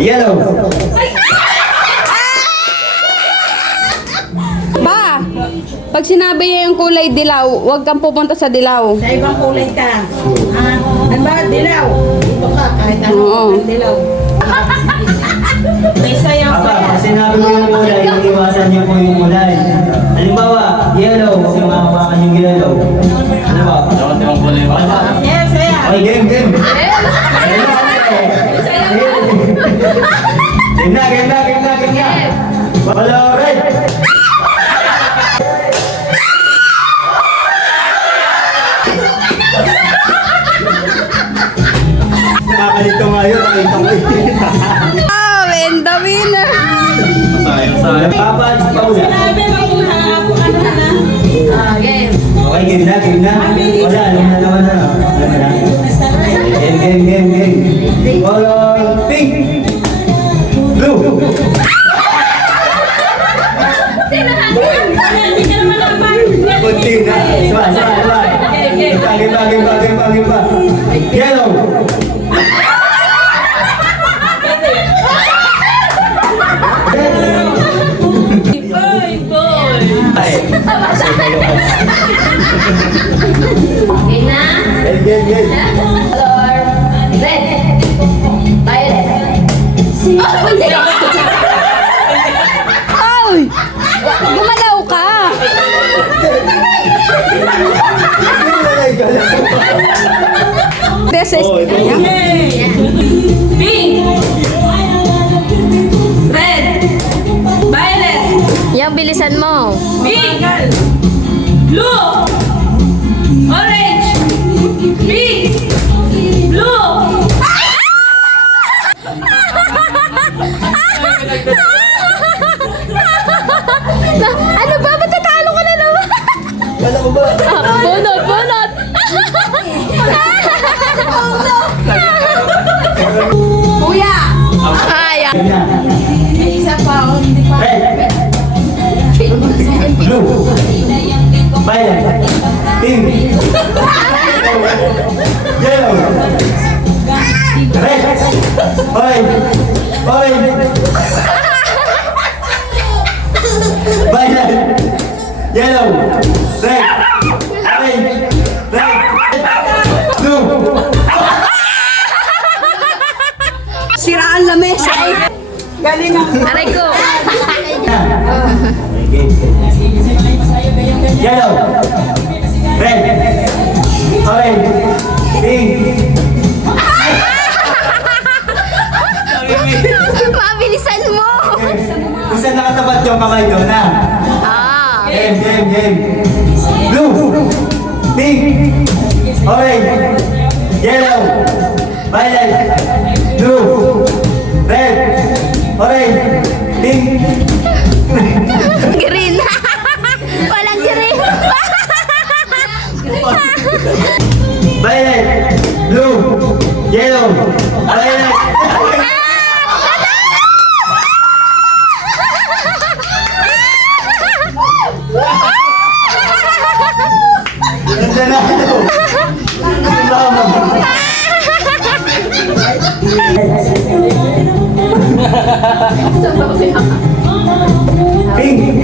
Yellow. Ba, pag sinabi niya yung kulay dilaw, huwag kang pupunta sa dilaw. Sa ibang kulay ka. Ano ba? Dilaw. Dito ka, kahit ano. Oo. Dilaw. May sayaw Papa, ka. pag sinabi mo yung kulay, iwasan niyo po yung kulay. Halimbawa, yellow, kasi makawakan yung yellow. Ano ba? Dapat yung kulay ba? Yes, sayaw. Okay, game. Game na. Wala, red. Nakakalito nga yun, nakita ko yun. Oh, and the winner! Sayang. Papa, pa ulit. Sabi mo kung ako ano na. Game. Okay, game na. Wala, alam na naman na. Alam na. Game. Color pink. Blue. Hindi ka naman naman. Kunti na. Sabay. Giba. Yellow. Ay. Okay na? Game. Color red. Violet. Ay! Gumalaw ka! This is... Pink. Red. Violet. Yang bilisan mo. Pink. Blue. Orange. Pink. Blue. Ano ba? Matatalo ko na naman. Wala ko ba? Bunot. Kuya! Ay, Game na. May isa pa. Hindi pa. Red. Blue. Violet. Pink. Yellow. Red. Orange. Violet. Yellow. Red. Blue. Siraan lamesa. Galing ang aray ko. Yellow. Red. Orange. Pink. Mabilisan mo. Isa nakatapat yung kamay doon, ha? Ah. Game. Blue. Pink. Orange. Yellow. Violet. Blue. Red. Orange. Pink. Green. Walang green. Violet. Blue. Yellow. Violet. Ganda na ito. Pink.